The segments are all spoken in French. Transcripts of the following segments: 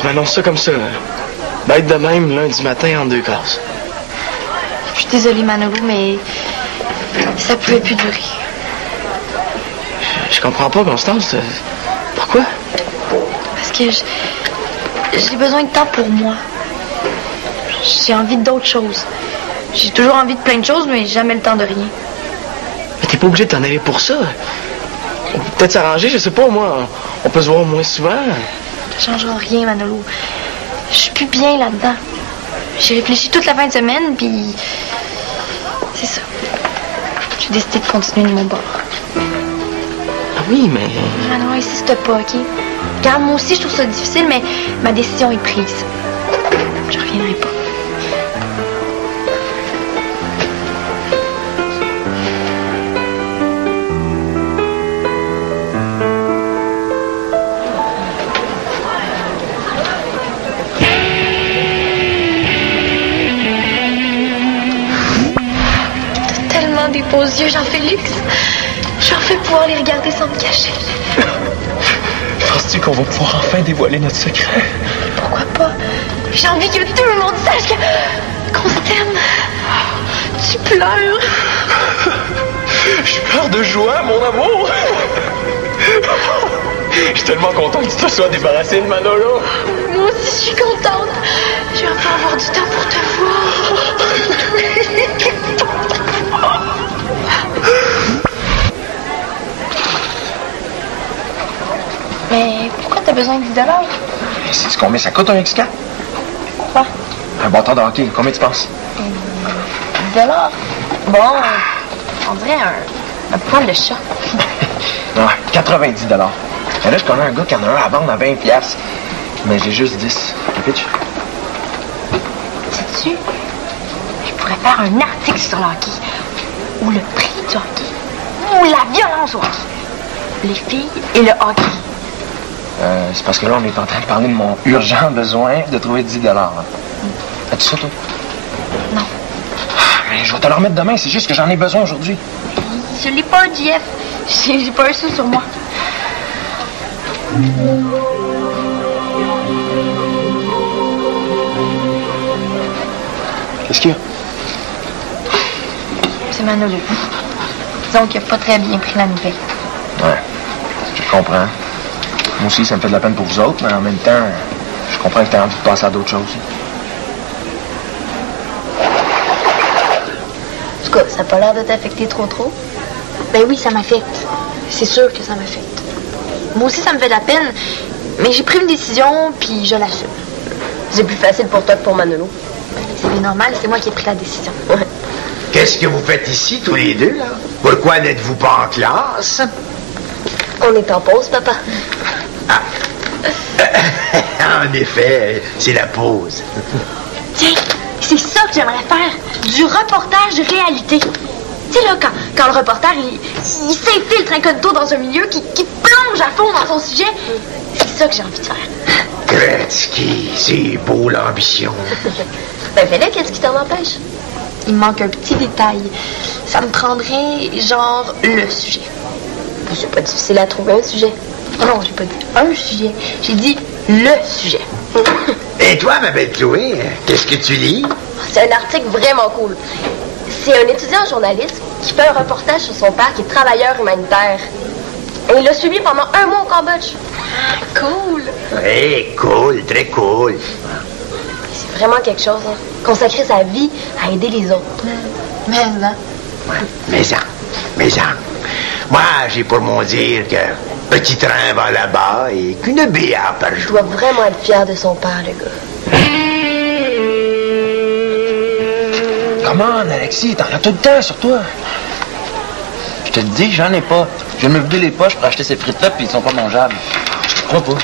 Tu m'annonces ça comme ça. Bête de même, lundi matin, en 2 cases. Je suis désolée, Manolo, mais ça pouvait plus durer. Je comprends pas, Constance. Pourquoi? Parce que j'ai besoin de temps pour moi. J'ai envie d'autres choses. J'ai toujours envie de plein de choses, mais jamais le temps de rien. Mais t'es pas obligé de t'en aller pour ça. On peut peut-être s'arranger, je sais pas, moi. On peut se voir moins souvent. Ça changera rien, Manolo. Je suis plus bien là-dedans. J'ai réfléchi toute la fin de semaine, puis c'est ça. J'ai décidé de continuer de mon bord. Ah oui, mais... Ah non, insiste pas, OK? Regarde, moi aussi, je trouve ça difficile, mais ma décision est prise. Je reviendrai pas. Des beaux yeux, Jean-Félix. J'en fais pouvoir les regarder sans me cacher. Penses-tu qu'on va pouvoir enfin dévoiler notre secret? Pourquoi pas? J'ai envie que tout le monde sache qu'on s'aime. Tu pleures. Je pleure de joie, mon amour. Je suis tellement content que tu te sois débarrassé de Manolo. Moi aussi, je suis contente. Je vais enfin avoir du temps pour te voir. Mais pourquoi t'as besoin de 10 $? C'est combien ça coûte un X4? Quoi? Un bâton de hockey, combien tu penses? 10 $? Bon, on dirait un poil de chat. Non, 90 $. Mais là, je connais un gars qui en a un à vendre à 20 $. Mais j'ai juste 10. Pitch. Sais-tu, je pourrais faire un article sur le hockey. Ou le prix du hockey. Ou la violence au hockey. Les filles et le hockey. C'est parce que là, on est en train de parler de mon urgent besoin de trouver 10 $. As-tu ça, toi? Non. Mais je vais te le remettre demain, c'est juste que j'en ai besoin aujourd'hui. Je l'ai pas, JF. J'ai pas un sou sur moi. Qu'est-ce qu'il y a? C'est Manolo. Disons qu'il a pas très bien pris la nouvelle. Ouais, je comprends. Moi aussi, ça me fait de la peine pour vous autres, mais en même temps, je comprends que t'as envie de passer à d'autres choses. En tout cas, ça n'a pas l'air de t'affecter trop. Ben oui, ça m'affecte. C'est sûr que ça m'affecte. Moi aussi, ça me fait de la peine, mais j'ai pris une décision, puis je l'assume. C'est plus facile pour toi que pour Manolo. C'est bien normal, c'est moi qui ai pris la décision. Ouais. Qu'est-ce que vous faites ici, tous les deux, là? Pourquoi n'êtes-vous pas en classe? On est en pause, papa. Ah. En effet, c'est la pause. Tiens, c'est ça que j'aimerais faire. Du reportage de réalité. Tu sais, là, quand le reporter, il s'infiltre incognito dans un milieu qui plonge à fond dans son sujet, c'est ça que j'ai envie de faire. Gretzky, c'est beau l'ambition. Ben, fais-le, qu'est-ce qui t'en empêche? Il me manque un petit détail. Ça me prendrait, genre, le sujet. C'est pas difficile à trouver un sujet. Oh non, j'ai pas dit un sujet. J'ai dit le sujet. Et toi, ma belle Chloé, qu'est-ce que tu lis? C'est un article vraiment cool. C'est un étudiant journaliste qui fait un reportage sur son père qui est travailleur humanitaire. Et il l'a suivi pendant 1 mois au Cambodge. Cool. Oui, cool, très cool. C'est vraiment quelque chose, hein. Consacrer sa vie à aider les autres. Mais non. Ouais, mais ça. Moi, j'ai pour mon dire que petit train va là-bas et qu'une bière par Il jour. doit vraiment être fier de son père, le gars. Comment, Alexis? T'en as tout le temps sur toi. Je te le dis, j'en ai pas. Je viens de me vider les poches pour acheter ces frites-là, puis ils sont pas mangeables. Je te crois pas.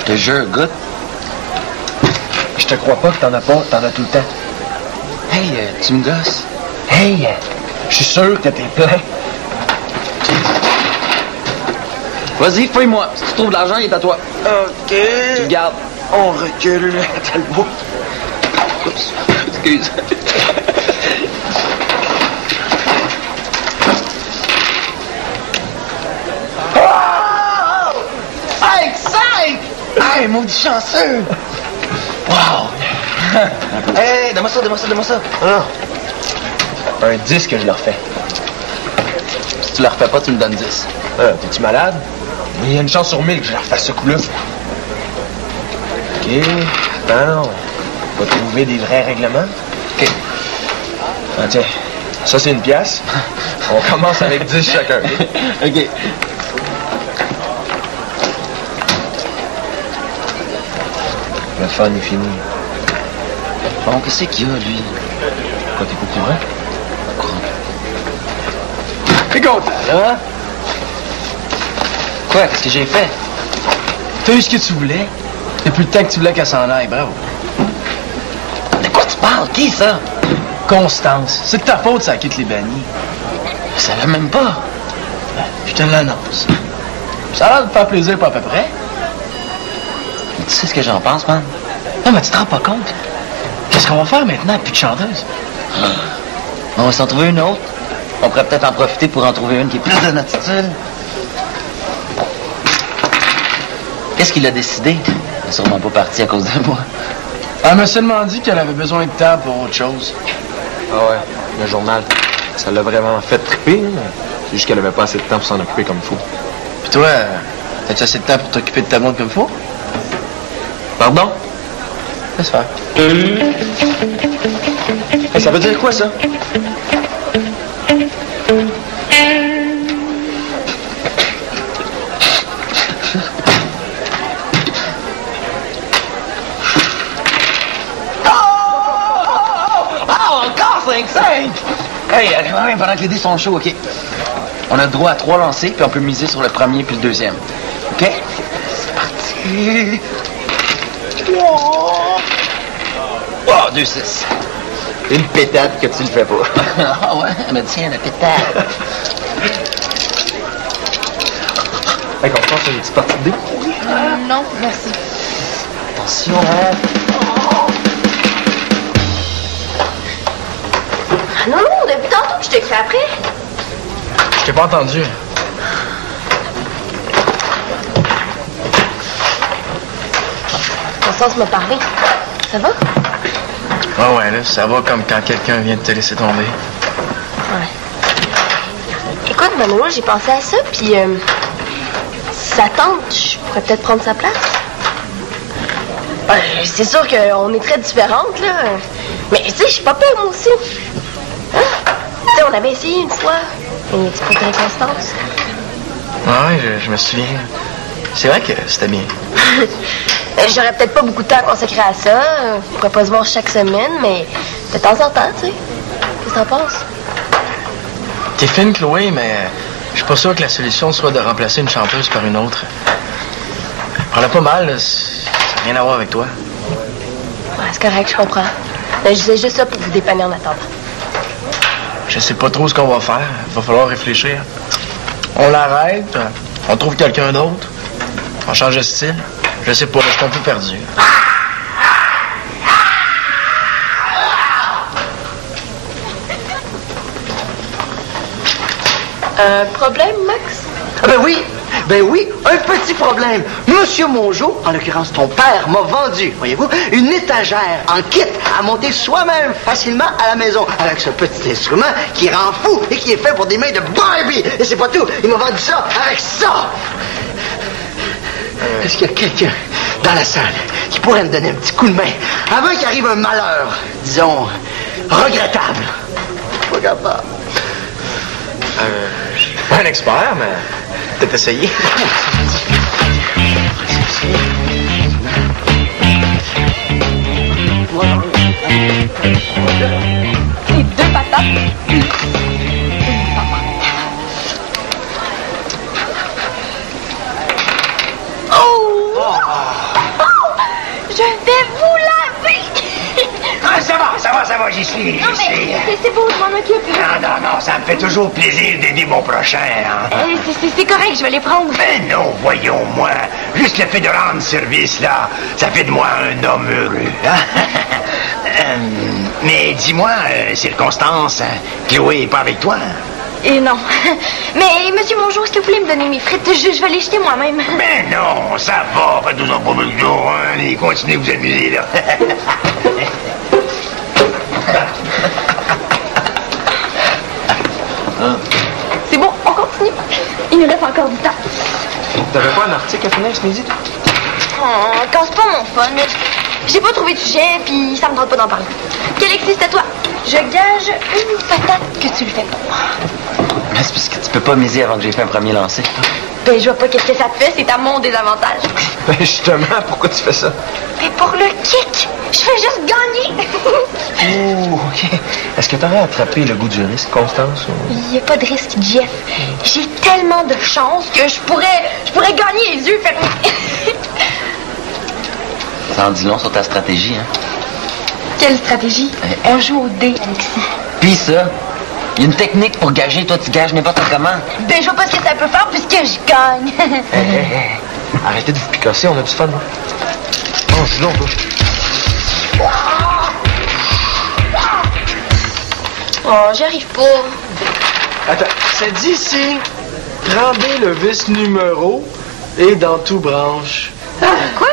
Je te jure, goûte. Je te crois pas que t'en as pas, t'en as tout le temps. Hey, tu me gosses. Hey, je suis sûr que t'es plein. Vas-y, fouille-moi. Si tu trouves de l'argent, il est à toi. OK. Tu le gardes. On recule. T'as le beau. Oups. Excuse. Oh! Hey, Hey, maudit chanceux! Wow! Hey, donne-moi ça. Ah, Un 10 que je leur fais. Si tu leur fais pas, tu me donnes 10. t'es-tu malade? Il y a une chance sur 1000 que je leur fasse ce coup-là. OK. Non. On va trouver des vrais règlements. OK. Ah, tiens. Ça, c'est une pièce. On commence avec 10 chacun. OK. Le fun est fini. Bon, qu'est-ce qu'il y a, lui? Quoi, t'es pas au courant? T'es content, hein? Quoi? Qu'est-ce que j'ai fait? T'as eu ce que tu voulais? Depuis le temps que tu voulais qu'elle s'en aille, bravo. De quoi tu parles? Qui, ça? Constance, c'est de ta faute, ça quitte les bannis. Ça l'a même pas. Je te l'annonce. Ça a l'air de te faire plaisir, pas à peu près. Mais tu sais ce que j'en pense, man? Non, mais tu te rends pas compte. Qu'est-ce qu'on va faire maintenant, plus de chanteuse? On va s'en trouver une autre. On pourrait peut-être en profiter pour en trouver une qui est plus de notre style. Qu'est-ce qu'il a décidé? Il n'est sûrement pas parti à cause de moi. Elle m'a seulement dit qu'elle avait besoin de temps pour autre chose. Ah ouais, le journal. Ça l'a vraiment fait triper, mais c'est juste qu'elle avait pas assez de temps pour s'en occuper comme il faut. Puis toi, t'as-tu assez de temps pour t'occuper de ta blonde comme il faut? Pardon? Laisse faire. Hey, ça veut dire quoi, ça? Hey, pendant que les dés sont chauds, OK. On a le droit à 3 lancers, puis on peut miser sur le premier puis le deuxième. OK? C'est parti. Oh, 2-6. Une pétate que tu le fais pas. Ah ouais? Mais tiens, la pétale. Hey, Constance, une petite partie de dés? Non, merci. Attention, hein? Non, depuis tantôt que je t'écris après. Je t'ai pas entendu. Constance m'a parlé. Ça va? Ah ouais, là, ça va comme quand quelqu'un vient de te laisser tomber. Ouais. Écoute, Manoa, j'ai pensé à ça, puis sa tante, je pourrais peut-être prendre sa place. C'est sûr qu'on est très différentes, là. Mais tu sais, je suis pas peur, moi aussi. Hein? Tu sais, on avait essayé une fois. Et tu préférais Constance? Ah ouais, je me souviens. C'est vrai que c'était bien. J'aurais peut-être pas beaucoup de temps à consacrer à ça. On pourrait pas se voir chaque semaine, mais de temps en temps, tu sais. Qu'est-ce que t'en penses? T'es fine, Chloé, mais je suis pas sûr que la solution soit de remplacer une chanteuse par une autre. Prends-la pas mal, là, ça n'a rien à voir avec toi. Ouais, c'est correct, je comprends. Je disais juste ça pour vous dépanner en attendant. Je sais pas trop ce qu'on va faire. Il va falloir réfléchir. On l'arrête, on trouve quelqu'un d'autre, on change de style. Je sais pas, je suis un peu perdu. Un problème, Max? Ah ben oui, un petit problème. Monsieur Mongeau, en l'occurrence ton père, m'a vendu, voyez-vous, une étagère en kit à monter soi-même facilement à la maison avec ce petit instrument qui rend fou et qui est fait pour des mains de Barbie. Et c'est pas tout, il m'a vendu ça avec ça. Est-ce qu'il y a quelqu'un dans la salle qui pourrait me donner un petit coup de main avant qu'il arrive un malheur, disons, regrettable? Pas capable. Je suis pas un expert, mais peut-être essayer. Et 2 patates. Je vais vous laver! Ah, ça va, j'y suis. Non, mais c'est beau, je m'en occupe. Non, ça me fait toujours plaisir d'aider mon prochain, hein. C'est correct, je vais les prendre. Mais non, voyons, moi, juste le fait de rendre service, là, ça fait de moi un homme heureux. Hein? Mais dis-moi, circonstance, Chloé est pas avec toi? Et non. Mais, monsieur Mongeau, est-ce que vous voulez me donner mes frites? Je vais les jeter moi-même. Mais non, ça va, faites-nous en pas plus jours, hein. Allez, continuez vous amuser, là. C'est bon, on continue. Il nous reste encore du temps. T'avais pas un article à finir ce midi? Oh, casse pas mon fun. J'ai pas trouvé de sujet, puis ça me tente pas d'en parler. Alexis, c'est à toi. Je gage une patate que tu le fais pas. Mais c'est parce que tu peux pas miser avant que j'ai fait un premier lancer. Ben, je vois pas qu'est-ce que ça te fait, c'est à mon désavantage. Ben justement, pourquoi tu fais ça? Mais pour le kick, je fais juste gagner. Oh, OK. Est-ce que t'aurais attrapé le goût du risque, Constance? Ou... Il n'y a pas de risque, Jeff. J'ai tellement de chance que je pourrais gagner les yeux fermés. Ça en dit long sur ta stratégie, hein? Quelle stratégie? Ouais. On joue au dé, Alexis. Puis ça, il y a une technique pour gager. Toi, tu gages n'importe comment. Ben, je vois pas ce que ça peut faire puisque je gagne. Hey. Arrêtez de vous picasser, on a du fun, hein? Oh, je donc, toi. Oh, j'y arrive pas. Attends, ça dit ici, prendez le vis numéro et dans tout branche. Quoi?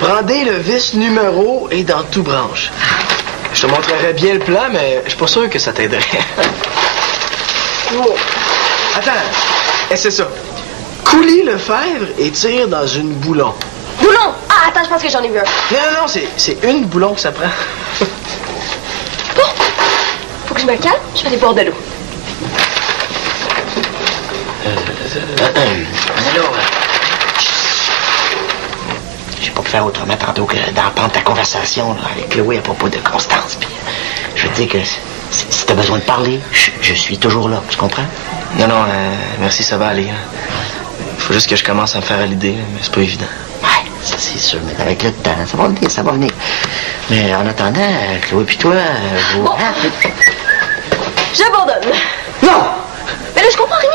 Prendez le vis numéro et dans tout branche. Je te montrerais bien le plan, mais je suis pas sûr que ça t'aiderait. Oh. Attends, c'est ça. Coulis le fèvre et tire dans une boulon. Boulon! Ah, attends, je pense que j'en ai vu un. Non, c'est une boulon que ça prend. Bon, faut que je me calme, je vais aller boire de l'eau. Allô? J'ai pas pu faire autrement tantôt que d'entendre ta conversation là, avec Chloé à propos de Constance. Puis, je veux te dire que si t'as besoin de parler, je suis toujours là. Tu comprends? Non, merci, ça va aller. Faut juste que je commence à me faire à l'idée, mais c'est pas évident. Ouais, ça c'est sûr, mais avec le temps, ça va venir. Mais en attendant, Chloé puis toi, vous... Bon. J'abandonne. Non! Mais là, je comprends rien.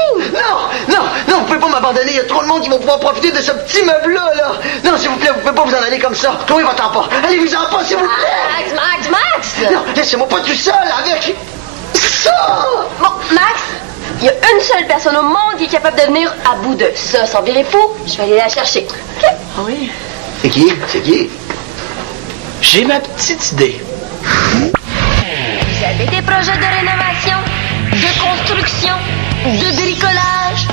Non, vous pouvez pas m'abandonner. Il y a trop de monde qui vont pouvoir profiter de ce petit meuble-là, là. Non, s'il vous plaît, vous pouvez pas vous en aller comme ça. Chloé, va-t'en pas. Allez-vous-en pas, s'il vous plaît. Max! Non, laissez-moi pas tout seul avec ça! Bon, Max, il y a une seule personne au monde qui est capable de venir à bout de ça sans virer fou. Je vais aller la chercher. OK? Ah oui? C'est qui? J'ai ma petite idée. Vous avez des projets de rénovation, de construction, de bricolage?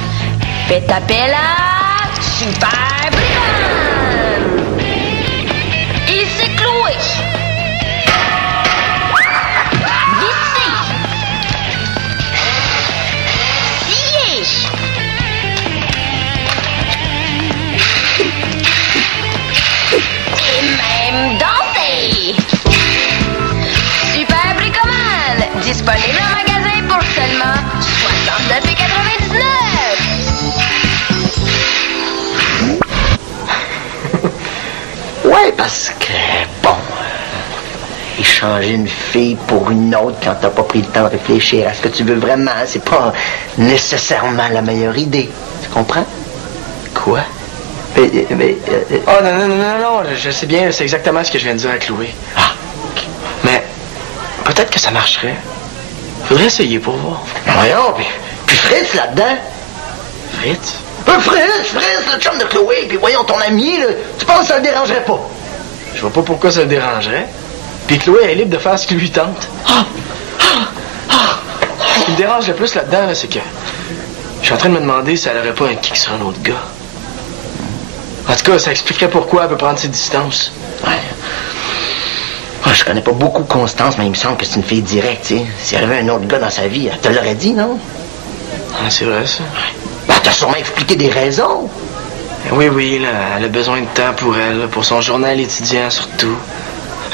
Faites appel à Super Bricole! Il s'est cloué. Vissé. Scié. Et même dansé. Super Bricoman, disponible en magasin pour seulement 69,99. Ouais, parce que, bon, échanger une fille pour une autre quand t'as pas pris le temps de réfléchir à ce que tu veux vraiment, c'est pas nécessairement la meilleure idée. Tu comprends? Quoi? Mais Oh non, je sais bien, c'est exactement ce que je viens de dire à Chloé. Ah, Mais peut-être que ça marcherait. Faudrait essayer pour voir. voyons, puis Fritz là-dedans. Fritz? Fritz, le chum de Chloé, puis voyons, ton ami, là, tu penses que ça le dérangerait pas? Je vois pas pourquoi ça le dérangerait. Puis Chloé est libre de faire ce qui lui tente. Ce qui me dérange le plus là-dedans, là, c'est que je suis en train de me demander si elle aurait pas un kick sur un autre gars. En tout cas, ça expliquerait pourquoi elle peut prendre ses distances. Ouais. Moi, je connais pas beaucoup Constance, mais il me semble que c'est une fille directe, tu sais. S'il y avait un autre gars dans sa vie, elle te l'aurait dit, non? Ah, c'est vrai, ça. Ben, elle t'a sûrement expliqué des raisons. Oui, là, elle a besoin de temps pour elle, là, pour son journal étudiant surtout.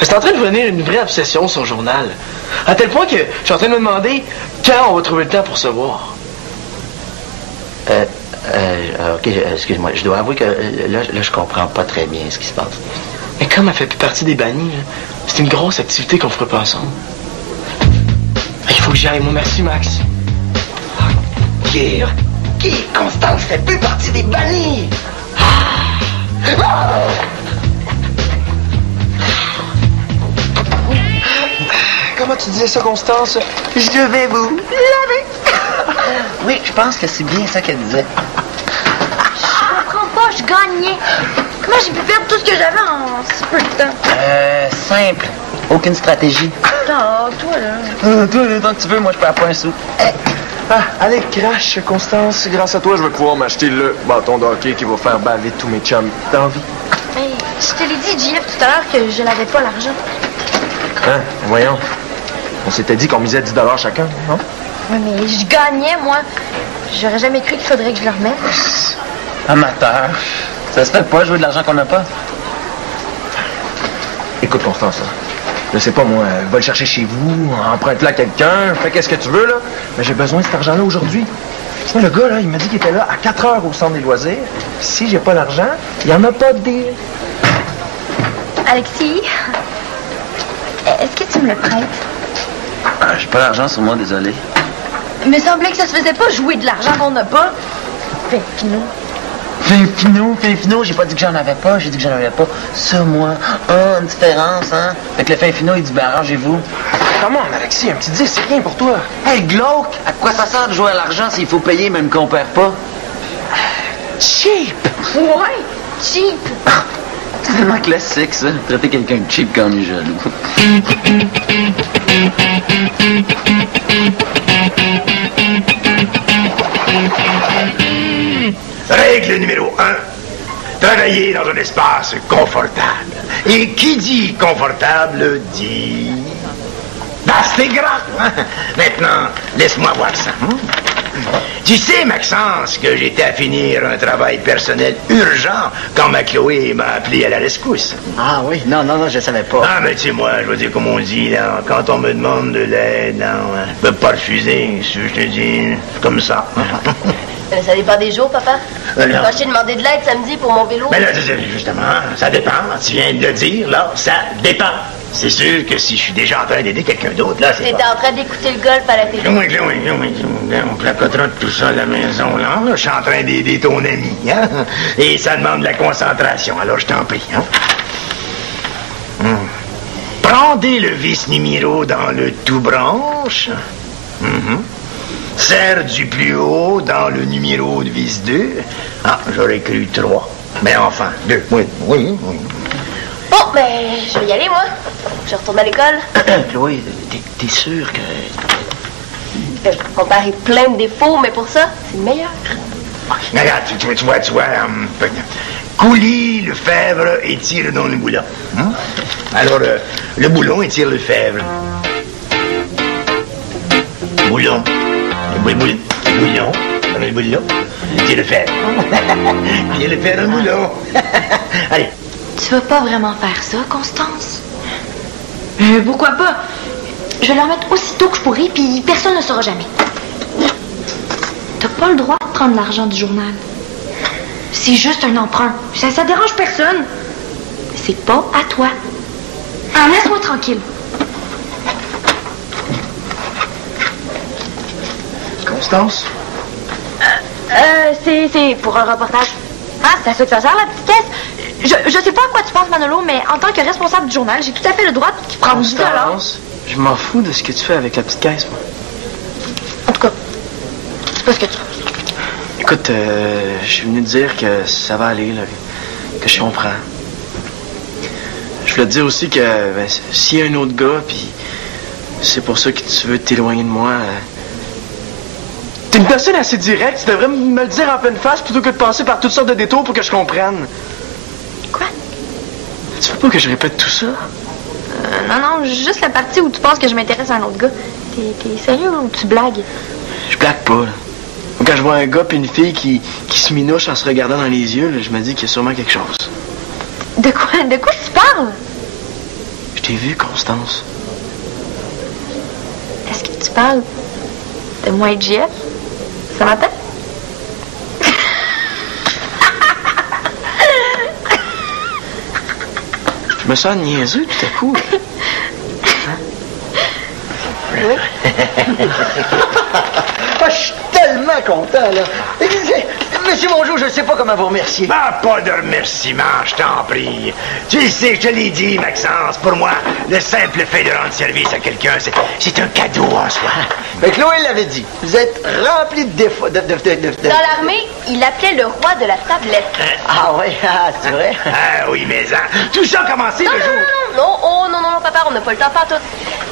C'est en train de devenir une vraie obsession, son journal. À tel point que je suis en train de me demander quand on va trouver le temps pour se voir. OK, excuse-moi. Je dois avouer que là, je comprends pas très bien ce qui se passe. Mais comme elle fait plus partie des bannis, là, c'est une grosse activité qu'on ferait pas ensemble. Il faut que j'y aille, moi. Merci, Max. Qui, Constance, fait plus partie des bannis? Comment tu disais ça, Constance? Je vais vous laver. Oui, je pense que c'est bien ça qu'elle disait. Je comprends pas, je gagnais. Comment j'ai pu perdre tout ce que j'avais en si peu de temps? Simple. Aucune stratégie. Attends, toi, là. Toi, tant que tu veux, moi, je perds pas un sou. Allez, crash, Constance. Grâce à toi, je vais pouvoir m'acheter le bâton de hockey qui va faire baver tous mes chums d'envie. Hey, je te l'ai dit, JF, tout à l'heure, que je n'avais pas l'argent. Hein? Voyons. On s'était dit qu'on misait 10 $ chacun, non? Oui, mais je gagnais, moi. J'aurais jamais cru qu'il faudrait que je le remette. Amateur. Ça se fait pas, jouer de l'argent qu'on n'a pas. Écoute, Constance, là. Je sais pas, moi, va le chercher chez vous, emprunte-la à quelqu'un, fais qu'est-ce que tu veux, là. Mais j'ai besoin de cet argent-là aujourd'hui. Tu sais, le gars, là, il m'a dit qu'il était là à 4 heures au centre des loisirs. Si j'ai pas l'argent, il y en a pas de deal. Alexis, est-ce que tu me le prêtes? J'ai pas l'argent sur moi, désolé. Il me semblait que ça se faisait pas jouer de l'argent qu'on n'a pas. Fin finot, j'ai pas dit que j'en avais pas, j'ai dit que j'en avais pas. Ça, moi, une différence, hein? Fait que le fin finot, il dit, ben arrangez-vous. Comment, Alexis, un petit 10, c'est rien pour toi. Hey, glauque! À quoi ça sert de jouer à l'argent s'il faut payer même qu'on perd pas? Cheap! Ouais, cheap. C'est tellement classique, ça. Traiter quelqu'un de cheap quand on est jaloux. Règle numéro 1. Travailler dans un espace confortable. Et qui dit confortable dit... c'est grave. Maintenant, laisse-moi voir ça. Tu sais, Maxence, que j'étais à finir un travail personnel urgent quand ma Chloé m'a appelé à la rescousse. Ah oui, non, je savais pas. Ah, mais tu sais, moi, je veux dire, comme on dit, là, quand on me demande de l'aide, là, je peux pas refuser, si je te dis, comme ça. Ça dépend des jours, papa. Non. Quand je t'ai demandé de l'aide samedi pour mon vélo. Mais là, justement, ça dépend. Tu viens de le dire, là, ça dépend. C'est sûr que si je suis déjà en train d'aider quelqu'un d'autre, là, c'est T'étais en train d'écouter le golf à la télé. Oui, on placotera tout ça à la maison, là. Je suis en train d'aider ton ami, hein? Et ça demande de la concentration, alors je t'en prie, hein? Prendez le vis numéro dans le tout branche. Serre du plus haut dans le numéro de vis 2. Ah, j'aurais cru 3. Mais enfin, 2. Oui. Bon, ben, je vais y aller, moi. Je retourne à l'école. Chloé, t'es sûre que... Mon père est plein de défauts, mais pour ça, c'est le meilleur. Regarde, tu vois, coulis le fèvre et tire dans le boulon. Alors, le boulon étire le fèvre. Boulon. Bouillon. Le boulon. Tire le fèvre. Tire le fèvre, le boulon. Allez. Tu vas pas vraiment faire ça, Constance? Pourquoi pas? Je vais le remettre aussitôt que je pourrai, puis personne ne saura jamais. T'as pas le droit de prendre l'argent du journal. C'est juste un emprunt. Ça dérange personne. C'est pas à toi. Ah, laisse-moi tranquille. Constance? C'est pour un reportage. Ah, c'est à ça que ça sert, la petite caisse? Je sais pas à quoi tu penses, Manolo, mais en tant que responsable du journal, j'ai tout à fait le droit de prendre 10 $. Constance, je m'en fous de ce que tu fais avec la petite caisse, moi. En tout cas, c'est pas ce que tu penses. Écoute, je suis venu te dire que ça va aller, là, que je comprends. Je voulais te dire aussi que s'il y a un autre gars, puis c'est pour ça que tu veux t'éloigner de moi... T'es une personne assez directe, tu devrais me le dire en pleine face plutôt que de passer par toutes sortes de détours pour que je comprenne. Quoi? Tu veux pas que je répète tout ça? Non, juste la partie où tu penses que je m'intéresse à un autre gars. T'es sérieux ou tu blagues? Je blague pas, là. Quand je vois un gars et une fille qui se minouche en se regardant dans les yeux, là, je me dis qu'il y a sûrement quelque chose. De quoi tu parles? Je t'ai vu, Constance. Est-ce que tu parles de moi et JF? Ça m'entend? Je me sens niaiseux tout à coup. Ah, je suis tellement content, là. Monsieur Mongeau, je ne sais pas comment vous remercier. Ben, pas de remerciement, je t'en prie. Tu sais, je te l'ai dit, Maxence, pour moi, le simple fait de rendre service à quelqu'un, c'est un cadeau en soi. Ben, Chloé l'avait dit. Vous êtes rempli de défauts. Dans l'armée, il appelait le roi de la tablette. Ah oui, c'est vrai? Ah oui, mais tout ça a commencé le jour... Non, papa, on n'a pas le temps de faire tout.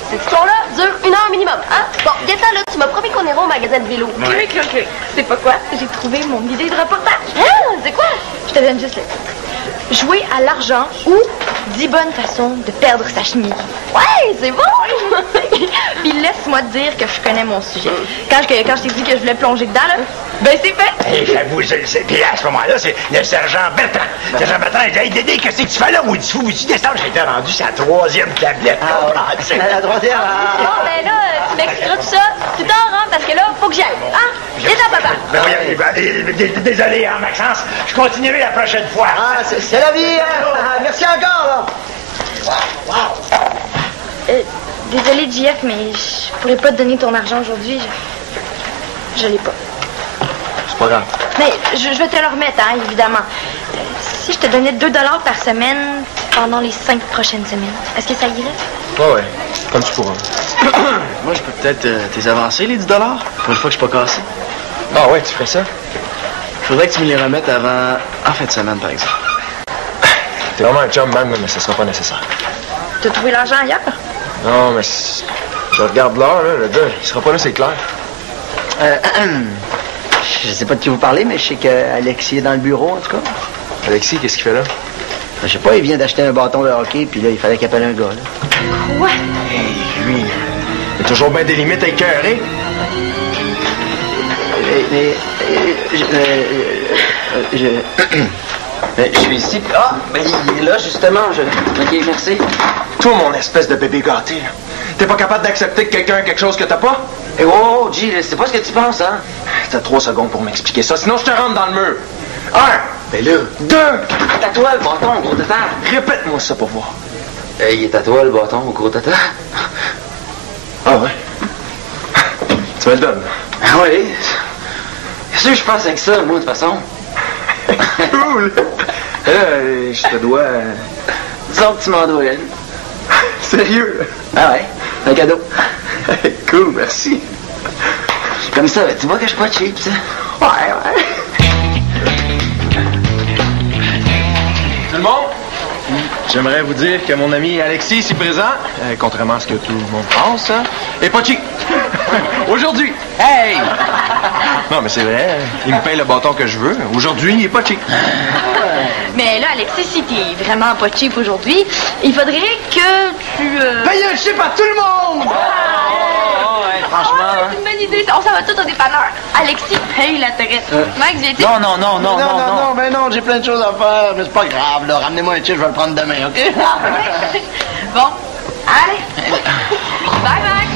Cette histoire-là dure 1 heure minimum, hein? Bon, Gaëtan, là, tu m'as promis qu'on ira au magasin de vélo. Oui. C'est pas quoi? J'ai trouvé mon idée de reportage. Hein? C'est quoi? Je te donne juste le titre. Jouer à l'argent ou 10 bonnes façons de perdre sa chemise. Ouais, c'est bon! Puis laisse-moi te dire que je connais mon sujet. Quand je t'ai dit que je voulais plonger dedans, là, ben c'est fait! Et j'avoue, je le sais. Puis à ce moment-là, c'est le sergent Bertrand. Le sergent Bertrand, il dit, hey, Dédé, qu'est-ce que tu fais là? Où tu fous? Tu descends? J'ai été rendu sa 3e tablette. La troisième. Bon, ben là, tu m'expliqueras tout ça plus tard, hein, parce que là, faut que j'y aille. Hein? Viens-t'en, papa. Ben oui, désolé, hein, Maxence. Je continuerai la prochaine fois. Ah, c'est la vie, hein? Merci encore, là. Désolée, JF, mais je pourrais pas te donner ton argent aujourd'hui. Je l'ai pas. C'est pas grave. Mais je vais te le remettre, hein, évidemment. Si je te donnais 2 $ par semaine pendant les 5 prochaines semaines, est-ce que ça irait? Ouais. Comme tu pourras. Moi, je peux peut-être t'es avancer, les 10 $, pour une fois que je suis pas cassé. Ah ouais, tu ferais ça? Faudrait que tu me les remettes avant... en fin de semaine, par exemple. T'es vraiment un chum, man, mais ce sera pas nécessaire. T'as trouvé l'argent ailleurs? Non, mais je regarde l'heure, là, le gars, il sera pas là, c'est clair. Je sais pas de qui vous parlez, mais je sais qu'Alexis est dans le bureau, en tout cas. Alexis, qu'est-ce qu'il fait là? Je sais pas, il vient d'acheter un bâton de hockey, puis là, il fallait qu'il appelle un gars, là. Quoi? Hey, lui, il a toujours bien des limites à écœurer. Je suis ici, puis... Ah, ben il est là, justement. OK, merci. Toi, mon espèce de bébé gâté, là. T'es pas capable d'accepter que quelqu'un a quelque chose que t'as pas? Eh oh, G, c'est pas ce que tu penses, hein? T'as 3 secondes pour m'expliquer ça, sinon je te rentre dans le mur. 1. Ben là... 2. À toi, le bâton, gros tata. Répète-moi ça pour voir. Il est à toi, le bâton, gros tata. Ah ouais? Tu me le donnes? Ah oui. Qu'est-ce que je pense avec ça, moi, de toute façon? Cool! Je te dois... Disons que tu m'en dois une. Sérieux? Ah ouais, un cadeau. Cool, merci. Comme ça, tu vois que je suis pas cheap, ça? Ouais. Tout le monde? J'aimerais vous dire que mon ami Alexis, ici présent, contrairement à ce que tout le monde pense, hein, est pas cheap. Aujourd'hui. Hey! Non, mais c'est vrai, il me paye le bâton que je veux. Aujourd'hui, il est pas cheap. Mais là, Alexis, si t'es vraiment pas cheap aujourd'hui, il faudrait que tu... Payez un chip à tout le monde! Franchement, c'est une bonne idée. On s'en va tout au dépanneur. Alexis, paye la traite. Max, viens-tu? Non, ben non, j'ai plein de choses à faire, mais c'est pas grave, là. Ramenez-moi un chip, je vais le prendre demain, OK? Bon, allez. Bye, Max.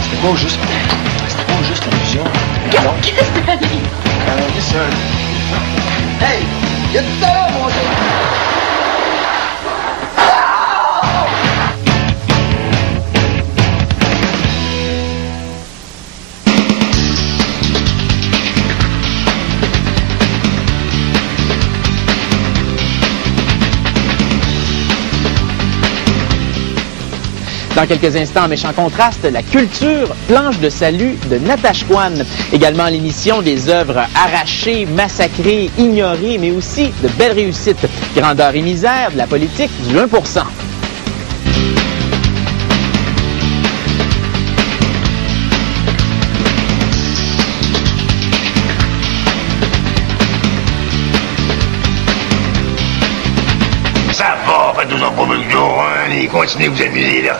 C'était pas juste l'illusion. Qu'est-ce que t'as dit? Hey, il y a tout à l'heure, mon Dieu! Dans quelques instants, méchant contraste, la culture planche de salut de Natashquan. Également l'émission des œuvres arrachées, massacrées, ignorées, mais aussi de belles réussites. Grandeur et misère de la politique du 1%. Ça va, faites-nous en pas de jour, hein, et continuez à vous amuser, là.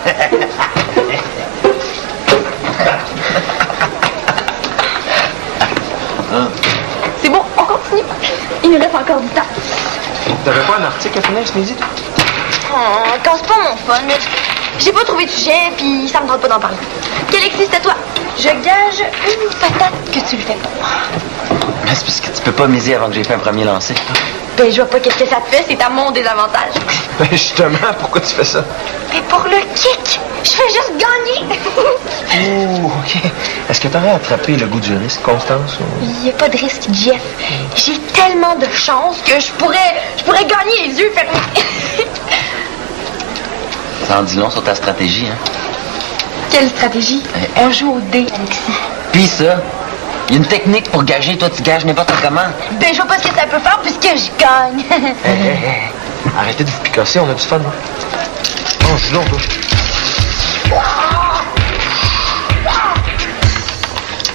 C'est bon, on continue. Il nous reste encore du temps. T'avais pas un article à finir ce midi? Oh, casse pas mon fun. J'ai pas trouvé de sujet, puis ça me tente pas d'en parler. Alexis, c'est à toi. Je gage une patate que tu le fais pas. Mais c'est parce que tu peux pas miser avant que j'ai fait un premier lancer. Ben, je vois pas qu'est-ce que ça te fait, c'est à mon désavantage. Ben justement, pourquoi tu fais ça? Mais pour le kick, Je vais juste gagner. Oh, OK. Est-ce que t'aurais attrapé le goût du risque, Constance? Il n'y a pas de risque, Jeff. J'ai tellement de chance que je pourrais gagner les yeux fermés. Ça en dit long sur ta stratégie, hein? Quelle stratégie? On joue au dé, Alexis. Puis ça, il y a une technique pour gager. Toi, tu gages n'importe comment. Ben, je vois pas ce que ça peut faire puisque je gagne. Hey. Arrêtez de vous picasser, on a du fun, hein? Oh, je l'en veux.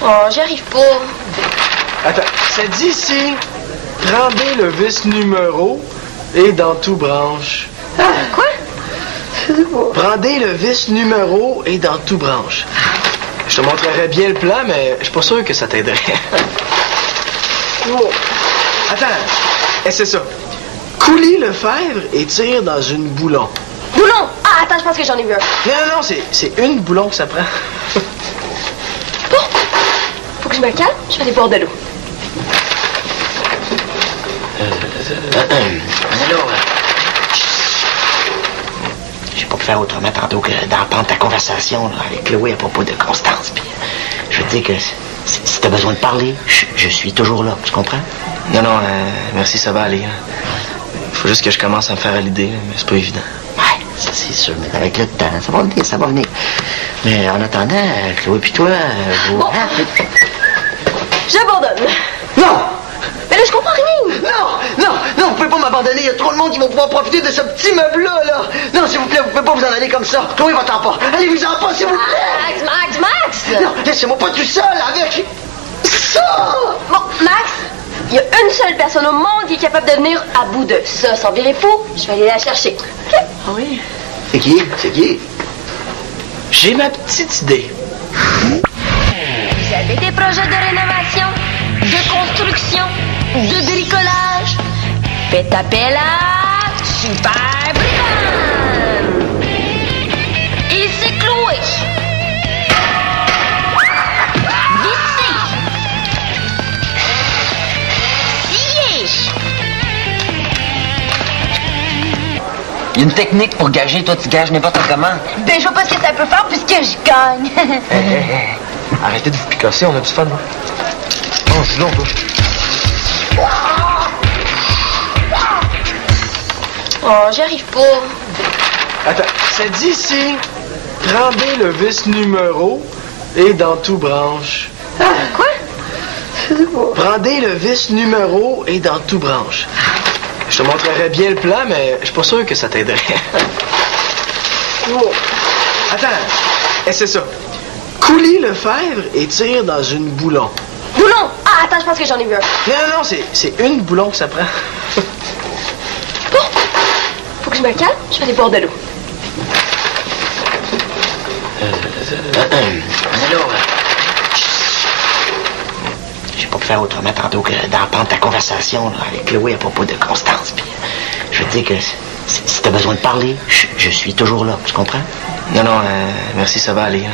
Oh, j'y arrive pas. Attends, ça dit ici, rendez le vis numéro et dans tout branche. Quoi? Prendez le vis numéro et dans tout branche. Je te montrerais bien le plan, mais je suis pas sûr que ça t'aiderait. Oh. Attends, c'est ça. Coulis le fèvre et tire dans une boulon. Boulon! Ah, attends, je pense que j'en ai vu un. Non, c'est une boulon que ça prend. Faut que je me calme, je vais aller boire de l'eau. Alors, j'ai pas pu faire autrement tantôt que d'entendre ta conversation là, avec Chloé à propos de Constance. Puis, je veux te dire que si t'as besoin de parler, je suis toujours là, tu comprends? Non, merci, ça va aller. Faut juste que je commence à me faire à l'idée, mais c'est pas évident. Ouais, ça c'est sûr, mais avec le temps, ça va venir. Mais en attendant, Chloé puis toi, vous... Bon. J'abandonne. Non! Mais là, je comprends rien. Non, vous pouvez pas m'abandonner. Il y a trop de monde qui vont pouvoir profiter de ce petit meuble-là, là. Non, s'il vous plaît, vous pouvez pas vous en aller comme ça. Chloé, va-t'en pas. Allez-vous-en pas, s'il vous plaît. Max! Non, laissez-moi pas tout seul avec ça. Bon, Max, il y a une seule personne au monde qui est capable de venir à bout de ça sans virer fou. Je vais aller la chercher. OK? Ah oui? C'est qui? J'ai ma petite idée. Vous avez des projets de rénovation, de construction, de bricolage? Faites appel à Super Brigand! Et c'est Chloé. Vissé. Scié. Il y a une technique pour gager. Toi, tu gages n'importe comment. Ben, je vois pas ce que ça peut faire puisque je gagne. Hey. Arrêtez de vous picasser, on a du fun, hein? Oh, je l'en veux. Oh, j'y arrive pas. Attends, ça dit ici, rendez le vis numéro et dans tout branche. Quoi? Prendez le vis numéro et dans tout branche. Je te montrerais bien le plan, mais je suis pas sûr que ça t'aiderait. Oh. Attends, c'est ça. Coulis le fèvre et tire dans une boulon. Boulon! Ah, attends, je pense que j'en ai vu un. Non, c'est une boulon que ça prend. Faut que je me calme, je vais aller boire de l'eau. Alors, j'ai pas pu faire autrement tantôt que d'entendre ta conversation là, avec Chloé à propos de Constance. Puis, je veux te dire que si t'as besoin de parler, je suis toujours là, tu comprends? Non, merci, ça va aller.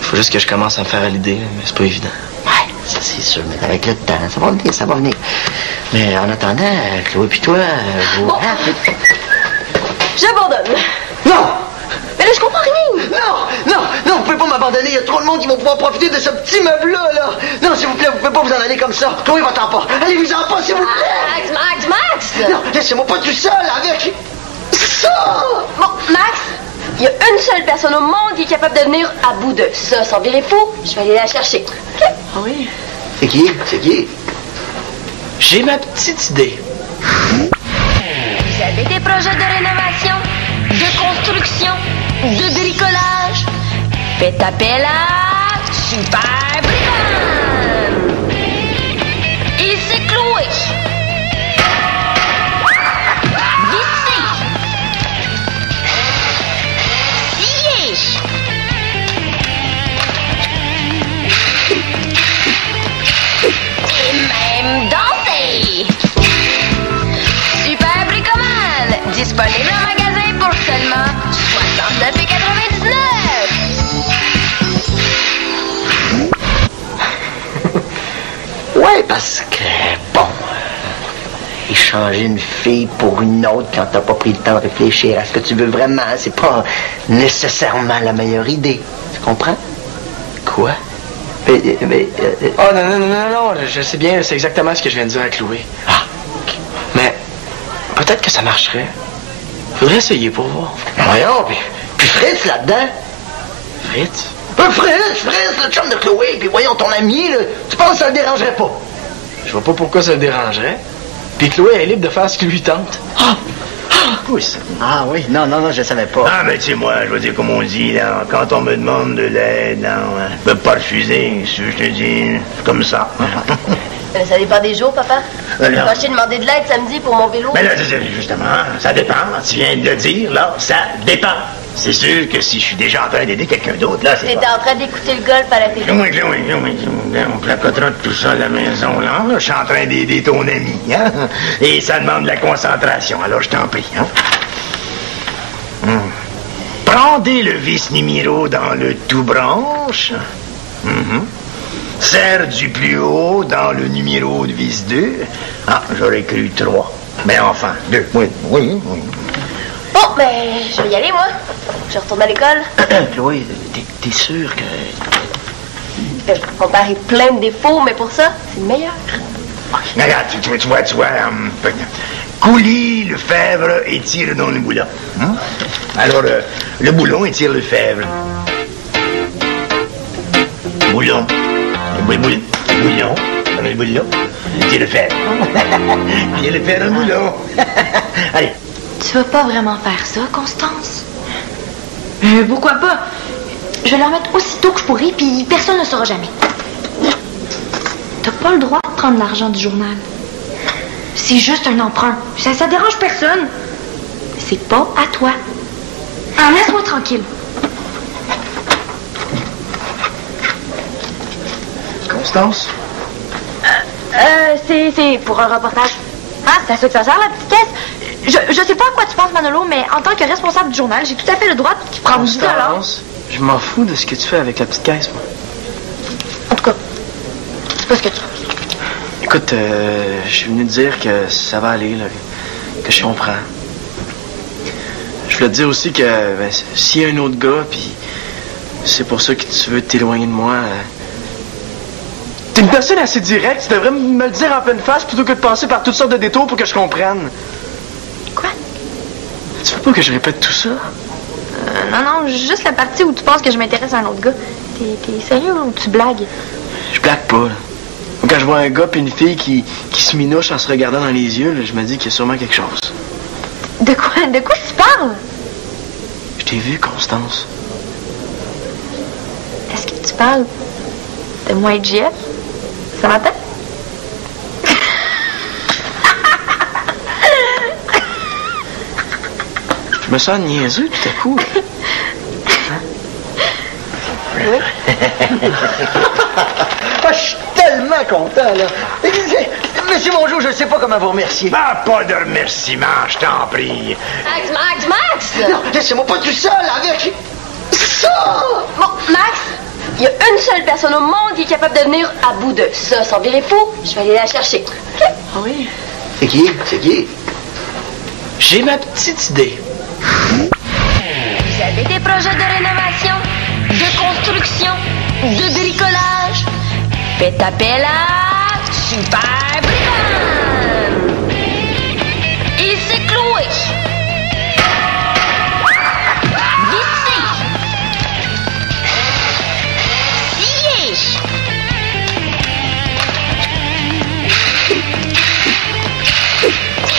Faut juste que je commence à me faire à l'idée, mais c'est pas évident. Ouais, ça c'est sûr, mais avec le temps, ça va venir. Mais en attendant, Chloé puis toi, vous... Bon. J'abandonne. Non! Mais là, je comprends rien. Non, vous pouvez pas m'abandonner. Il y a trop de monde qui vont pouvoir profiter de ce petit meuble-là, là. Non, s'il vous plaît, vous pouvez pas vous en aller comme ça. Chloé, va-t'en pas. Allez-vous-en pas, s'il vous plaît. Max! Non, laissez-moi pas tout seul avec ça. Bon, Max, il y a une seule personne au monde qui est capable de venir à bout de ça sans virer fou. Je vais aller la chercher. OK? Ah oui? C'est qui? J'ai ma petite idée. Vous avez des projets de rénovation, de construction, de bricolage? Faites appel à Super Brigand! Et c'est Chloé. Vissé. Scié. Et même dansé. Super Bricoman, disponible en magasin pour seulement 69,99. Ouais, parce que, bon, il Échanger une fille pour une autre quand t'as pas pris le temps de réfléchir à ce que tu veux vraiment, c'est pas nécessairement la meilleure idée. Tu comprends? Quoi? Oh, non, je sais bien, c'est exactement ce que je viens de dire à Chloé. Ah. Mais peut-être que ça marcherait. Faudrait essayer pour voir. Voyons, puis Fritz là-dedans. Fritz? Fritz, le chum de Chloé, puis voyons ton ami, là, tu penses que ça le dérangerait pas? Je vois pas pourquoi ça le dérangerait. Puis Chloé est libre de faire ce qui lui tente. Oui, ça. Ah oui, non, je savais pas. Ah, mais tu sais, moi, je veux dire, comme on dit, là, quand on me demande de l'aide, là, je peux pas refuser. Si je te dis, c'est comme ça. Ça dépend des jours, papa. Alors? Quand je t'ai demandé de l'aide samedi pour mon vélo. Mais là, justement, ça dépend. Tu viens de le dire, là, ça dépend. C'est sûr que si je suis déjà en train d'aider quelqu'un d'autre, là, c'est T'étais en train d'écouter le golf à la télé. Oui. On placotera tout ça à la maison, là. Je suis en train d'aider ton ami, hein. Et ça demande de la concentration, alors je t'en prie, hein. Prendez le vis numéro dans le tout branche. Serre du plus haut dans le numéro de vis 2. Ah, j'aurais cru 3. Mais enfin, 2. Oui. Bon, ben, je vais y aller, moi. Je retourne à l'école. Chloé, t'es sûre que... Mon père est plein de défauts, mais pour ça, c'est le meilleur. Regarde, tu vois, coulis le fèvre et tire dans le boulon. Alors, le boulon et tire le fèvre. Boulon. Boulon. Le boulon. Tire le fèvre. Tire le fèvre, le boulon. Allez. Tu vas pas vraiment faire ça, Constance? Pourquoi pas? Je vais leur mettre aussitôt que je pourrai, puis personne ne saura jamais. T'as pas le droit de prendre l'argent du journal. C'est juste un emprunt. Ça dérange personne. C'est pas à toi. Ah, laisse-moi tranquille. Constance? C'est pour un reportage. Ah, c'est à ça que ça sert, la petite caisse? Je sais pas à quoi tu penses, Manolo, mais en tant que responsable du journal, j'ai tout à fait le droit de prendre 10 $. Constance, je m'en fous de ce que tu fais avec la petite caisse, moi. En tout cas, c'est pas ce que tu penses. Écoute, je suis venu te dire que ça va aller, là, que je comprends. Je voulais te dire aussi que s'il y a un autre gars, puis c'est pour ça que tu veux t'éloigner de moi... T'es une personne assez directe, tu devrais me le dire en pleine face plutôt que de passer par toutes sortes de détours pour que je comprenne. Quoi? Tu veux pas que je répète tout ça? Non, juste la partie où tu penses que je m'intéresse à un autre gars. T'es sérieux ou tu blagues? Je blague pas, là. Quand je vois un gars puis une fille qui se minouche en se regardant dans les yeux, là, je me dis qu'il y a sûrement quelque chose. De quoi tu parles? Je t'ai vu, Constance. Est-ce que tu parles de moi et JF? Ça m'appelle? Je me sens niaiseux tout à coup. Oui. Ah, je suis tellement content, là. Monsieur Mongeau, je sais pas comment vous remercier. Ah, pas de remerciement, je t'en prie. Max! Non, laissez-moi pas tout seul avec ça! Bon, Max, il y a une seule personne au monde qui est capable de venir à bout de ça sans virer fou. Je vais aller la chercher. OK? Ah oui? C'est qui? J'ai ma petite idée. Vous avez des projets de rénovation, de construction, de bricolage? Faites appel à Super Brigand! Et c'est Chloé. Vissé. Scié.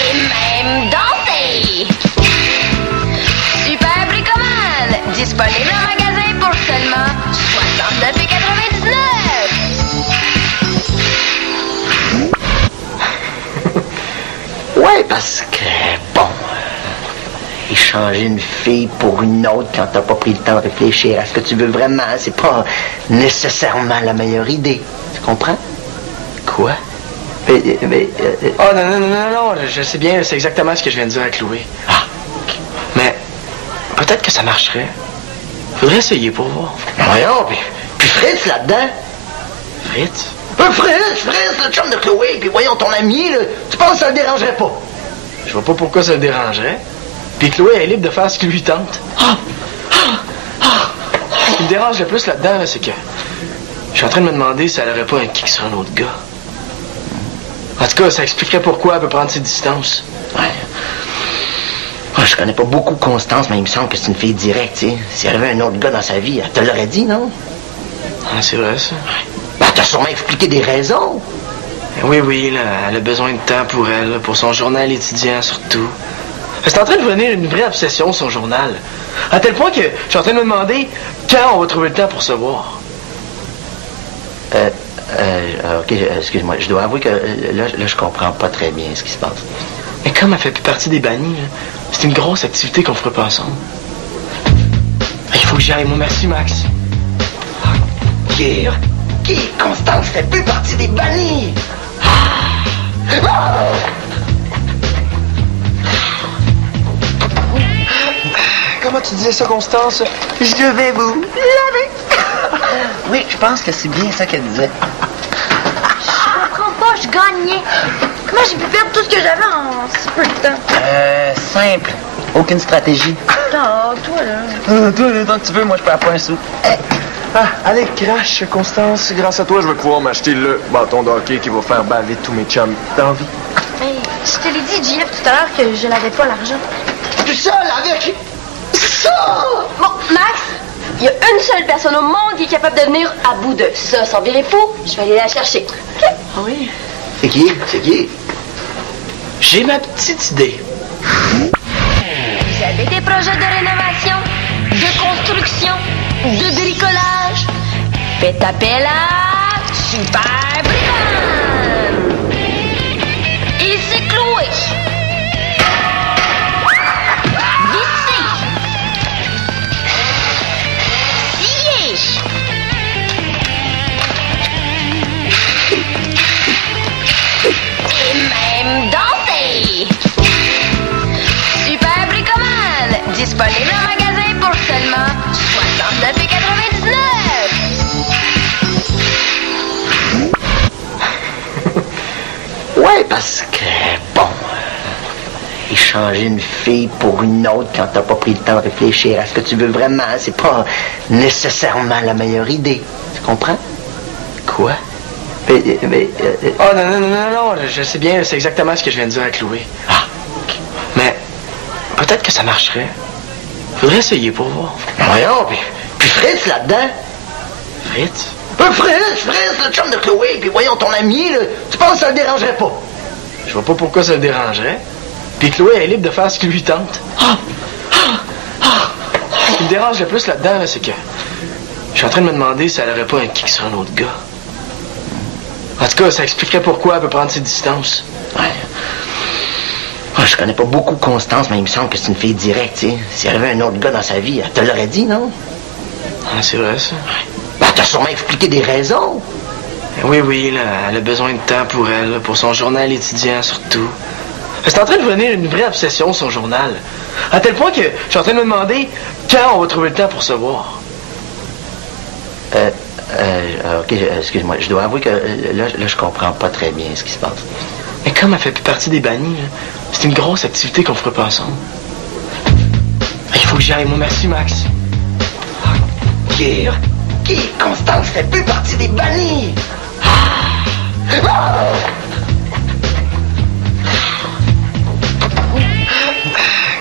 Et même dansé. Super Bricoman, disponible en magasin pour seulement 69,99 $. Ouais, parce que, bon, échanger une fille pour une autre quand t'as pas pris le temps de réfléchir à ce que tu veux vraiment, c'est pas nécessairement la meilleure idée. Tu comprends? Quoi? Oh, non, je sais bien, c'est exactement ce que je viens de dire à Chloé. Ah. Mais peut-être que ça marcherait. Faudrait essayer pour voir. Voyons, puis Fritz là-dedans. Fritz? Fritz, le chum de Chloé, puis voyons ton ami, là, tu penses que ça le dérangerait pas? Je vois pas pourquoi ça le dérangerait. Puis Chloé est libre de faire ce qui lui tente. Ce qui me dérange le plus là-dedans, là, c'est que je suis en train de me demander si elle aurait pas un kick sur un autre gars. En tout cas, ça expliquerait pourquoi elle peut prendre ses distances. Ouais. Oh, je connais pas beaucoup Constance, mais il me semble que c'est une fille directe, tu sais. S'il y avait un autre gars dans sa vie, elle te l'aurait dit, non? Ah, c'est vrai, ça. Ben, elle t'a sûrement expliqué des raisons. Oui, là, elle a besoin de temps pour elle, là, pour son journal étudiant surtout. C'est en train de devenir une vraie obsession, son journal. À tel point que je suis en train de me demander quand on va trouver le temps pour se voir. OK, excuse-moi. Je dois avouer que là, je comprends pas très bien ce qui se passe. Mais comme elle fait plus partie des bannis, là, c'est une grosse activité qu'on ferait pas ensemble. Il faut que j'y aille, moi. Merci, Max. Qui, Constance, fait plus partie des bannis? Comment tu disais ça, Constance? Je vais vous laver. Oui, je pense que c'est bien ça qu'elle disait. Je comprends pas, je gagnais. Comment j'ai pu perdre tout ce que j'avais en si peu de temps? Simple. Aucune stratégie. Oh, toi, là. Toi, tant que tu veux, moi, je perds pas un sou. Allez, crash, Constance. Grâce à toi, je vais pouvoir m'acheter le bâton de hockey qui va faire baver tous mes chums d'envie. Hey, je te l'ai dit, JF, tout à l'heure, que je n'avais pas l'argent. Tout seul avec ça! Bon, Max, il y a une seule personne au monde qui est capable de venir à bout de ça sans virer fou. Je vais aller la chercher. OK? Ah oui? C'est qui? J'ai ma petite idée. Vous avez des projets de rénovation, de construction, de bricolage? Faites appel à Super Brigand! Et c'est Chloé. Vissé. Scié. Et même dansé. Super Bricoman, disponible en magasin pour seulement 69,99. Ouais, parce que, bon, échanger une fille pour une autre quand t'as pas pris le temps de réfléchir à ce que tu veux vraiment, c'est pas nécessairement la meilleure idée. Tu comprends? Quoi? Oh, non, je sais bien, c'est exactement ce que je viens de dire à Chloé. Ah. Mais peut-être que ça marcherait. Faudrait essayer pour voir. Voyons, puis Fritz là-dedans. Fritz? Fritz, le chum de Chloé, puis voyons ton ami, là, tu penses que ça le dérangerait pas? Je vois pas pourquoi ça le dérangerait. Puis Chloé est libre de faire ce qui lui tente. Ce qui me dérange le plus là-dedans, là, c'est que je suis en train de me demander si elle aurait pas un kick sur un autre gars. En tout cas, ça expliquerait pourquoi elle peut prendre ses distances. Ouais. Oh, je connais pas beaucoup Constance, mais il me semble que c'est une fille directe, tu sais. S'il y avait un autre gars dans sa vie, elle te l'aurait dit, non? Ah, c'est vrai, ça. Ben, elle t'a sûrement expliqué des raisons. Oui, là, elle a besoin de temps pour elle, là, pour son journal étudiant surtout. C'est en train de devenir une vraie obsession, son journal. À tel point que je suis en train de me demander quand on va trouver le temps pour se voir. OK, excuse-moi. Je dois avouer que là, je comprends pas très bien ce qui se passe. Mais comme elle fait plus partie des bannis, là, c'est une grosse activité qu'on ferait pas ensemble. Il faut que j'y aille, moi. Merci, Max. Qui, Constance, fait plus partie des bannis?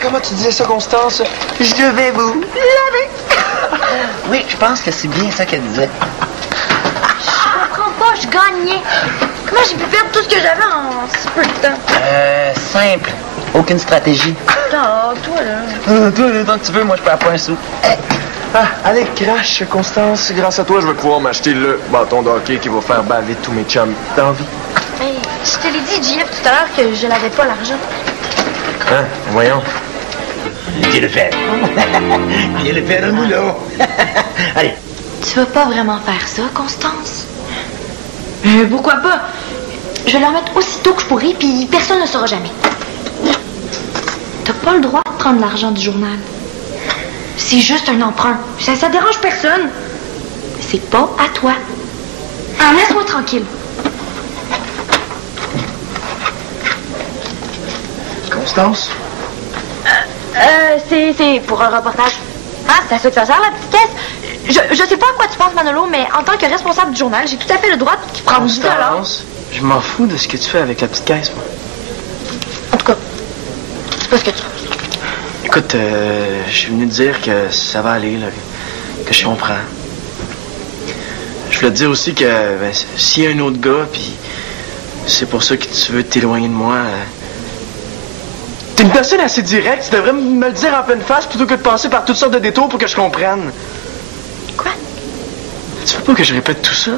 Comment tu disais ça, Constance? Je vais vous laver. Oui, je pense que c'est bien ça qu'elle disait. Je comprends pas, je gagnais. Comment j'ai pu perdre tout ce que j'avais en si peu de temps? Simple. Aucune stratégie. Oh, toi, là. Toi, tant que tu veux, moi, je perds pas un sou. Allez, crash, Constance. Grâce à toi, je vais pouvoir m'acheter le bâton de hockey qui va faire baver tous mes chums d'envie. Hey, je te l'ai dit, JF, tout à l'heure, que je n'avais pas l'argent. Voyons. Viens le faire. Viens le faire au moulon. Allez. Tu vas pas vraiment faire ça, Constance? Pourquoi pas? Je vais leur mettre aussitôt que je pourrai, puis personne ne saura jamais. T'as pas le droit de prendre l'argent du journal. C'est juste un emprunt. Ça dérange personne. C'est pas à toi. Ah, laisse-moi tranquille. Constance? C'est pour un reportage. Ah, c'est à ça que ça sert, la petite caisse? Je sais pas à quoi tu penses, Manolo, mais en tant que responsable du journal, j'ai tout à fait le droit de prendre 10 $. Constance, je m'en fous de ce que tu fais avec la petite caisse, moi. En tout cas, c'est pas ce que tu penses. Écoute, je suis venu te dire que ça va aller, là, que je comprends. Je voulais te dire aussi que ben, s'il y a un autre gars, puis c'est pour ça que tu veux t'éloigner de moi... T'es une personne assez directe, tu devrais me le dire en pleine face plutôt que de passer par toutes sortes de détours pour que je comprenne. Quoi? Tu veux pas que je répète tout ça?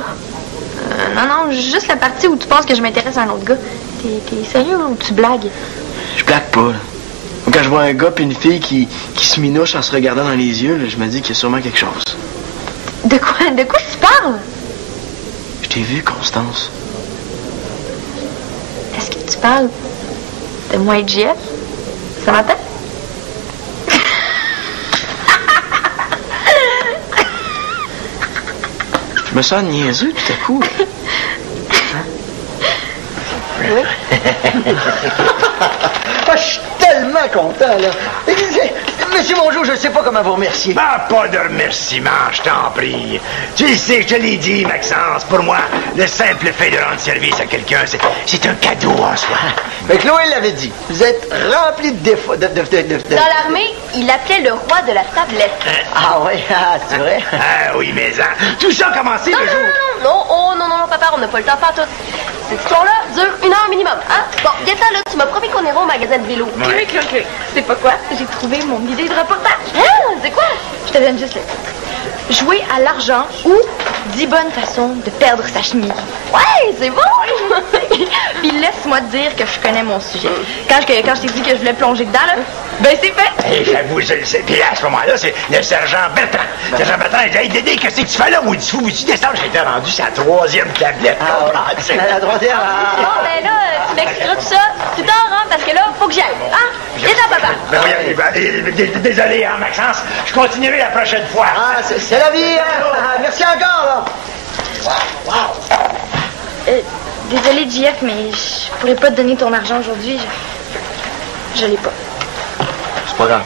Non, juste la partie où tu penses que je m'intéresse à un autre gars. T'es sérieux ou tu blagues? Je blague pas, là. Quand je vois un gars et une fille qui se minouchent en se regardant dans les yeux, là, je me dis qu'il y a sûrement quelque chose. De quoi tu parles? Je t'ai vu, Constance. Est-ce que tu parles de moi et JF? Ça m'entend? Je me sens niaiseux tout à coup. Oui. Ah, je suis tellement content, là. Monsieur Mongeau, je ne sais pas comment vous remercier. Ben, pas de remerciement, je t'en prie. Tu sais, je te l'ai dit, Maxence, pour moi, le simple fait de rendre service à quelqu'un, c'est un cadeau en soi. Mais Chloé l'avait dit, vous êtes rempli de défauts. Dans l'armée, il appelait le roi de la tablette. Ah oui, c'est vrai? Ah oui, mais tout ça a commencé le jour... Non, papa, on n'a pas le temps de faire tout. Cette histoire-là dure 1 heure minimum, hein? Bon, Gaëtan, là, tu m'as promis qu'on ira au magasin de vélo. Oui. C'est pas quoi? J'ai trouvé mon idée de reportage. Hein? C'est quoi? Je te donne juste le titre. Jouer à l'argent ou 10 bonnes façons de perdre sa chemise. Ouais, c'est bon! Puis laisse-moi te dire que je connais mon sujet. Quand je t'ai dit que je voulais plonger dedans, là, ben c'est fait! Et j'avoue, je le sais. Puis à ce moment-là, c'est le sergent Bertrand. Le sergent Bertrand, il dit, hey, Dédé, qu'est-ce que tu fais là? Maudit fou, tu descends? J'étais rendu sa 3e tablette. La troisième. Bon, ben là, tu m'expliqueras tout ça plus tard, hein, parce que là, faut que j'y aille. Hein? Viens-t'en, papa. Ben oui, désolé, hein, Maxence. Je continuerai la prochaine fois. Ah, c'est la vie, hein? Merci encore, là. Wow. Désolée, JF, mais je pourrais pas te donner ton argent aujourd'hui. Je l'ai pas. C'est pas grave.